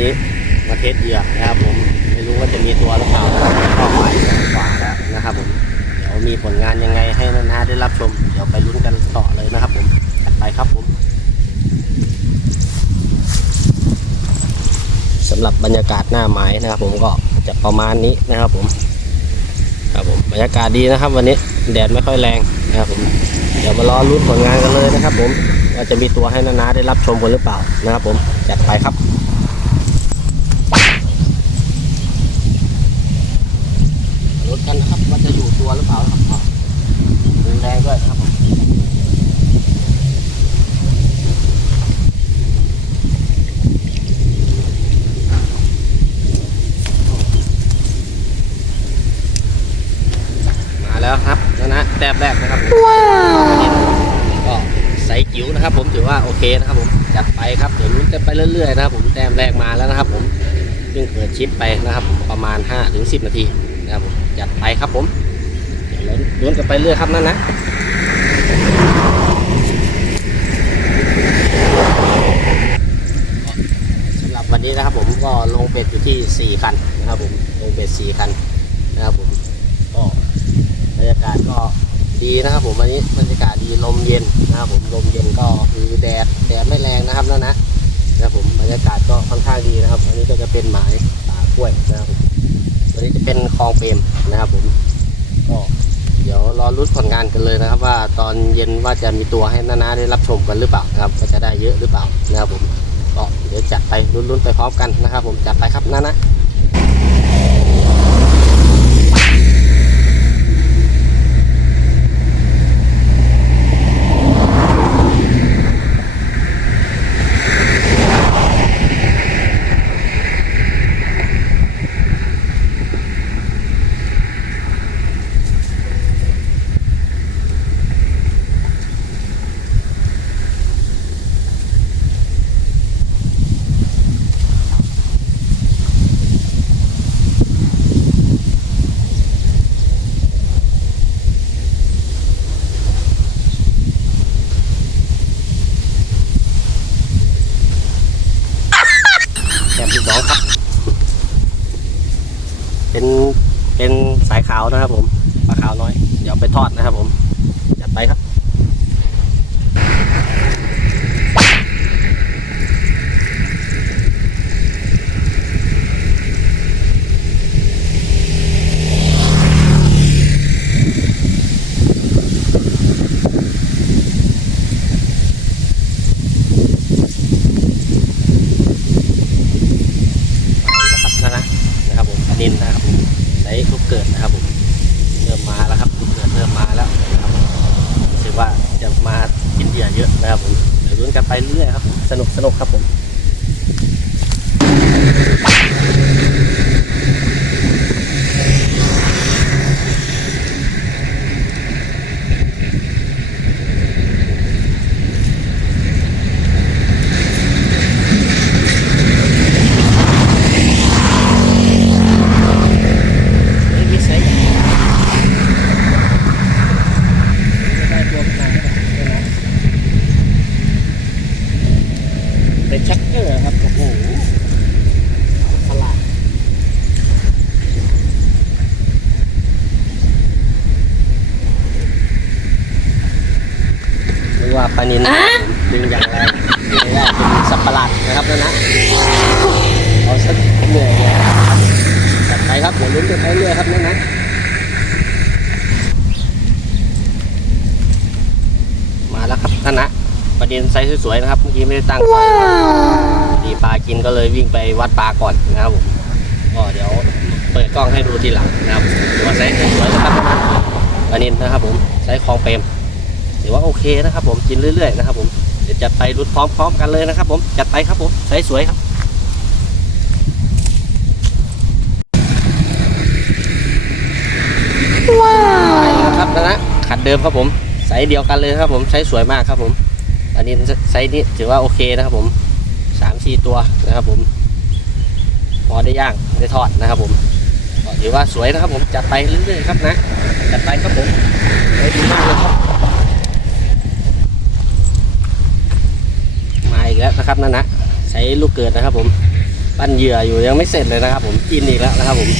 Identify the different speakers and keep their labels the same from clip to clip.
Speaker 1: นี้มาเทสเหยื่อนะครับผมไม่รู้ว่าจะมีตัวหรือเปล่านะครับก็ไปกว่าแล้วนะครับผมเดี๋ยวมีผลงานยังไงให้นานาได้รับชม เดี๋ยวไปลุ้นกันต่อเลยนะครับผมจัดไปครับผมสำหรับบรรยากาศหน้าไม้นะครับ ผมก็จะประมาณนี้นะครับผมครับผมบรรยากาศดีนะครับ วันนี้แดดไม่ค่อยแรงนะครับผมเดี๋ยวมารอลุ้นผลงานกันเลยนะครับ ผมว่าจะมีตัวให้นานาได้รับชมกันหรือเปล่านะครับ ผมจัดไปครับลุ้นกันนะครับว่าจะอยู่ตัวหรือเปล่านะครับรุนแรงด้วยนะครับผมมา แล้วครับนานะแต้มแรกนะครับว้าวก็ไซส์จิ๋วนะครับ ผมถือว่าโอเคนะครับผมจัดไปครับเดี๋ยวลุ้นกันไปเรื่อยๆนะครับผมแต้มแรกมาแล้วนะครับ ผมเพิ่งเปิดชิปไปนะครับผมประมาณ5ถึง10 นาทีนะครับผมจัดไปครับผมเดี๋ยวลุ้นกันไปเรื่อยครับนั่นนะสำหรับวันนี้นะครับผมก็ลงเบ็ดอยู่ที่ 4 คันนะครับผมลงเบ็ด4คันนะครับผมก็บรรยากาศก็ ดีนะครับผมวันนี้บรรยากาศดีลมเย็นนะครับผมลมเย็นก็คือแดดแดดไม่แรงนะครับแล้วนะนะครับผมบรรยากาศก็ค่อนข้างดีนะครับอันนี้ก็จะเป็นหมายป่ากล้วยนะครับผมวันนี้จะเป็นคลองเปรมนะครับผมก็เดี๋ยวรอรุ้นผลงานกันเลยนะครับ ว่าตอนเย็นว่าจะมีตัวให้นานาได้รับชมกันหรือเปล่านะครับว่าจะได้เยอะหรือเปล่านะครับผมก็เดี๋ยวจัดไปลุ้นๆไปพร้อมกันนะครับ ผมจัดไปครับนะนะ เป็นสายขาวนะครับผมปลาขาวน้อย เดี๋ยวไปทอดนะครับผมจัดไปครับ นะครับนะนะนะครับผมปลานินนะครับผมใส่ลูก เกิดนะครับผมเริ่มมาแล้วครับลูกเกิดเริ่มมาแล้วนะครับรู้สึกว่าจะมากินเดียเยอะนะครับผมเดี๋ยวลุ้นกันไปเรื่อยครับ สนุกสนุกครับผม เป็นแช็คเกอร์ครับ โอ้โหพลาดเรียกว่าปลานินดึงอย่างแรงเรียกว่าเป็นสับประหลาดนะครับนั่นนะเอาสักเหนื่อยเลยจัดไปครับเดี๋ยวลุ้นกันไปเรื่อยครับนั่นนะมาแล้วครับท่านนะ ประเด็นไซส์สวยๆนะครับเมื่อกี้ไม่ได้ตั้งดีปลากินก็เลยวิ่งไปวัดปลาก่อนนะครับผมก็เดี๋ยวเปิดกล้องให้ดูทีหลังนะครับตัวไซส์สวยๆนะครับปลานินนะครับผมไซส์คลองเปรมถือว่าโอเคนะครับ ผมกินเรื่อยๆนะครับ ผมเดี๋ยวจัดไปรุดพร้อมๆกันเลยนะครับ ผมจัดไปครับผมใสวยๆครับว้าวครับนะนะขัดเดิมครับผมไซส์เดียวกันเลยครับผมไซส์สวยมากครับผม อันนี้ไซส์นี้ถือว่าโอเคนะครับผมสามสี่ตัวนะครับผม พอได้ย่างได้ทอดนะครับผมถือว่าสวยนะครับผมจัดไปเรื่อยๆครับนะจัดไปครับผมได้ดีมากเลยครับมาอีกแล้วนะครับนั่นนะใช้ลูกเกิดนะครับผมปั้นเหยื่ออยู่ยังไม่เสร็จเลยนะครับ ผมกินอีกแล้วนะครับ ผม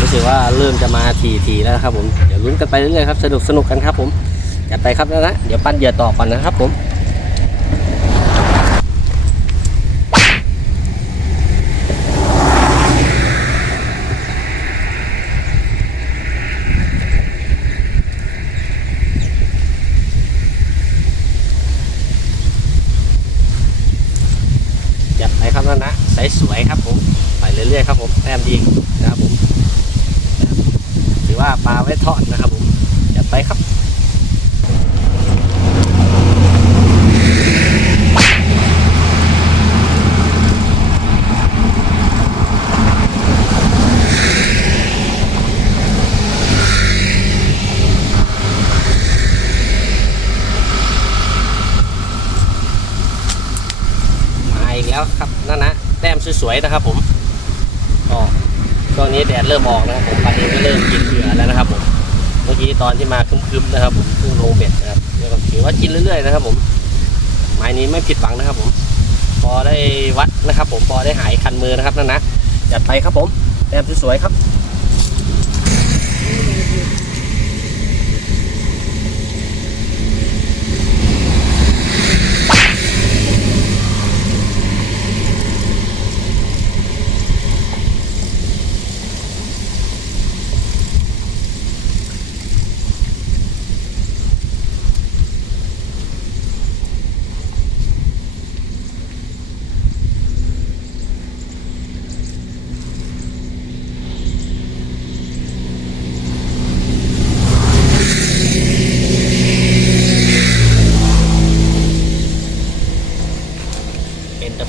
Speaker 1: รู้สึกว่าเริ่มจะมาทีทีๆแล้วนะครับผมเดี๋ยวลุ้นกันไปเรื่อยๆครับสนุกสนุกกันครับผมจัดไปครับนั่นนะเดี๋ยวปั้นเหยื่อต่อก่อนนะครับผม จัดไปครับนั่นนะใสสวยครับผมไปเรื่อยๆครับผมแต้มดีนะครับผมถือว่าปลาไว้ ทอดนะครับผมจัดไปครับมาอีกแล้วครับนั่นนะแต้มสวยๆนะครับผม ช่วงนี้แดดเริ่มออกนะครับผมปลาเองก็เริ่มกินเหยื่อแล้วนะครับผมเมื่อกี้ตอนที่มาคึ้มๆนะครับผมเพิ่งลงเบ็ดนะครับก็ถือว่ากินเรื่อยๆนะครับผมไม้นี้ไม่ผิดหวังนะครับผม พอได้วัดนะครับ ผมพอได้หายคันมือนะครับนั่นนะจัดไปครับผมแต้มสวยๆครับ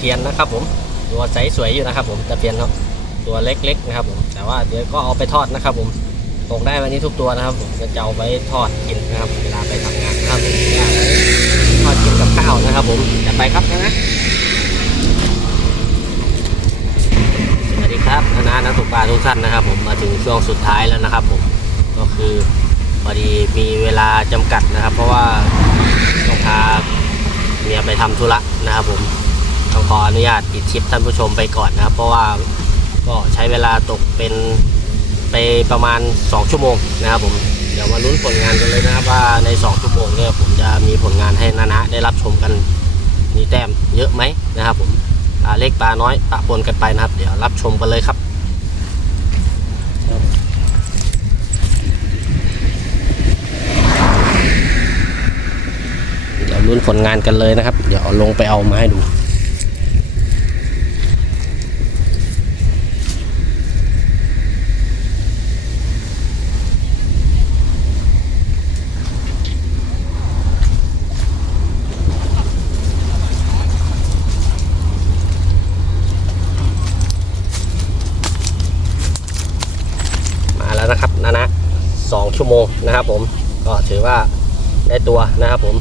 Speaker 1: เป็นตะเพียนนะครับผมตัวใสสวยอยู่นะครับผมตะเพียนเนาะตัวเล็กๆนะครับผมแต่ว่าเดี๋ยวก็เอาไปทอดนะครับผมตกได้วันนี้ทุกตัวนะครับผมจะเอาไปทอดกินนะครับ เวลาไปทำงานนะครับผมทอดกินกับข้าวนะครับ ผมจัดไปครับนะนะสวัสดีครับคณะนักตกปลาทุกท่านนะครับ ผมมาถึงช่วงสุดท้ายแล้วนะครับ ผมก็คือพอดีมีเวลาจำกัดนะครับ เพราะว่าต้องพาเมียไปทำธุระนะครับผม ต้องขออนุญาตปิดคลิปท่านผู้ชมไปก่อนนะครับ เพราะว่าก็ใช้เวลาตกเป็นไปประมาณ 2 ชั่วโมงนะครับผมเดี๋ยวมาลุ้นผลงานกันเลยนะครับว่าใน 2 ชั่วโมงเนี่ยผมจะมีผลงานให้นานะได้รับชมกันมีแต้มเยอะไหมนะครับ ผมปลาเล็กปลาน้อยปะปนกันไปนะครับ เดี๋ยวรับชมกันเลยครับเดี๋ยวลุ้นผลงานกันเลยนะครับ เดี๋ยวลงไปเอามาให้ดู มาแล้วนะครับนะนะสองชั่ว โมงนะครับผมก็ถือว่าได้ตัวนะครับผม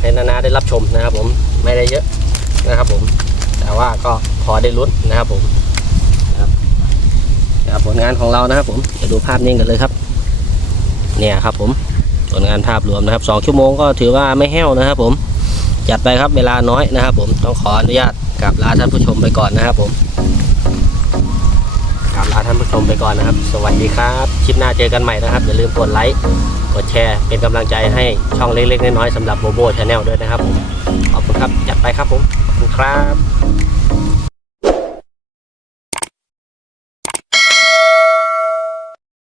Speaker 1: ให้นานาได้รับชมนะครับผมไม่ได้เยอะนะครับผม แต่ว่าก็พอได้ลุ้นนะครับผมนะครับผลงานของเรานะครับผมจะดูภาพนิ่งกันเลยครับ เนี่ยครับผมผลงานภาพรวมนะครับสองชั่วโมงก็ถือว่าไม่แห้วนะครับผมจัดไปครับเวลาน้อยนะครับผมต้องขออนุญาตกราบลาท่านผู้ชมไปก่อนนะครับผม ชมไปก่อนนะครับ สวัสดีครับคลิปหน้าเจอกันใหม่นะครับ อย่าลืมกดไลค์กดแชร์ เป็นกำลังใจให้ช่องเล็กๆน้อยๆสำหรับโบโบชาแนลด้วยนะครับผมขอบคุณครับจัดไปครับผมขอบคุณครับ